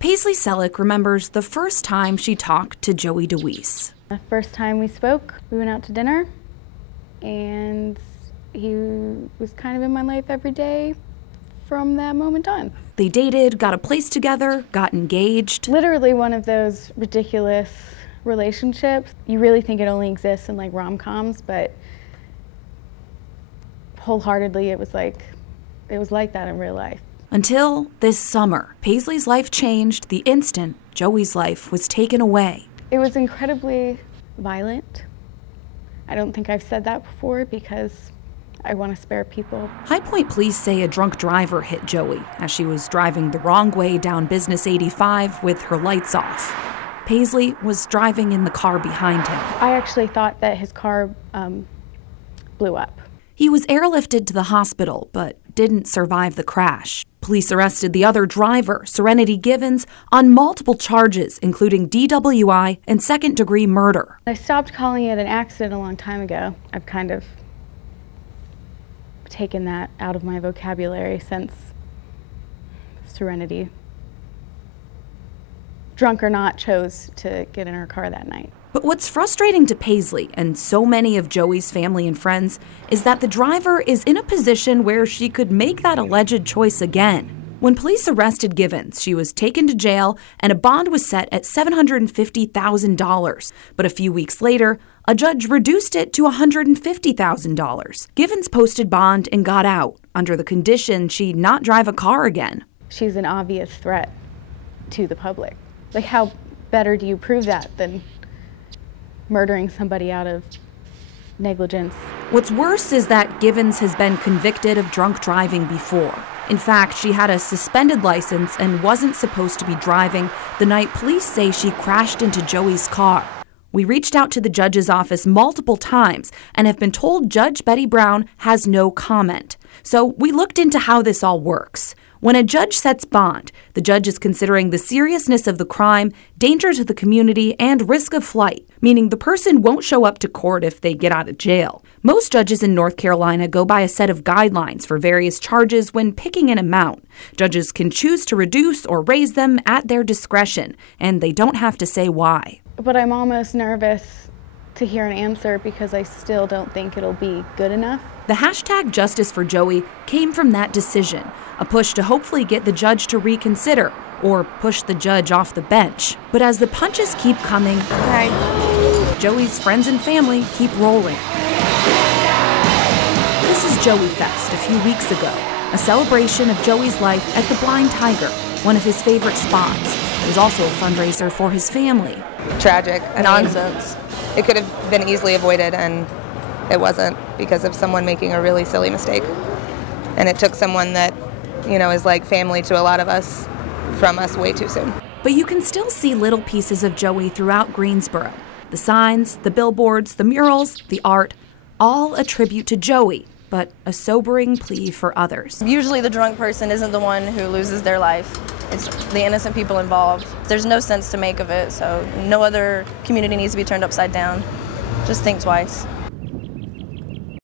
Paisley Selleck remembers the first time she talked to Joey DeWeese. The first time we spoke, we went out to dinner, and he was kind of in my life every day from that moment on. They dated, got a place together, got engaged. Literally one of those ridiculous relationships. You really think it only exists in like rom-coms, but wholeheartedly it was like that in real life. Until this summer, Paisley's life changed the instant Joey's life was taken away. It was incredibly violent. I don't think I've said that before because I want to spare people. High Point police say a drunk driver hit Joey as she was driving the wrong way down Business 85 with her lights off. Paisley was driving in the car behind him. I actually thought that his car blew up. He was airlifted to the hospital, but didn't survive the crash. Police arrested the other driver, Serenity Givens, on multiple charges, including DWI and second-degree murder. I stopped calling it an accident a long time ago. I've kind of taken that out of my vocabulary since Serenity, drunk or not, chose to get in her car that night. But what's frustrating to Paisley and so many of Joey's family and friends is that the driver is in a position where she could make that alleged choice again. When police arrested Givens, she was taken to jail and a bond was set at $750,000. But a few weeks later, a judge reduced it to $150,000. Givens posted bond and got out under the condition she not drive a car again. She's an obvious threat to the public. Like, how better do you prove that than murdering somebody out of negligence? What's worse is that Givens has been convicted of drunk driving before. In fact, she had a suspended license and wasn't supposed to be driving the night police say she crashed into Joey's car. We reached out to the judge's office multiple times and have been told Judge Betty Brown has no comment. So we looked into how this all works. When a judge sets bond, the judge is considering the seriousness of the crime, danger to the community, and risk of flight, meaning the person won't show up to court if they get out of jail. Most judges in North Carolina go by a set of guidelines for various charges when picking an amount. Judges can choose to reduce or raise them at their discretion, and they don't have to say why. But I'm almost nervous to hear an answer because I still don't think it'll be good enough. The hashtag Justice for Joey came from that decision, a push to hopefully get the judge to reconsider or push the judge off the bench. But as the punches keep coming, Joey's friends and family keep rolling. This is Joey Fest a few weeks ago, a celebration of Joey's life at the Blind Tiger, one of his favorite spots. It was also a fundraiser for his family. Tragic, nonsense. It could have been easily avoided, and it wasn't because of someone making a really silly mistake. And it took someone that, is like family to a lot of us from us way too soon. But you can still see little pieces of Joey throughout Greensboro. The signs, the billboards, the murals, the art, all a tribute to Joey, but a sobering plea for others. Usually the drunk person isn't the one who loses their life. It's the innocent people involved. There's no sense to make of it, so no other community needs to be turned upside down. Just think twice.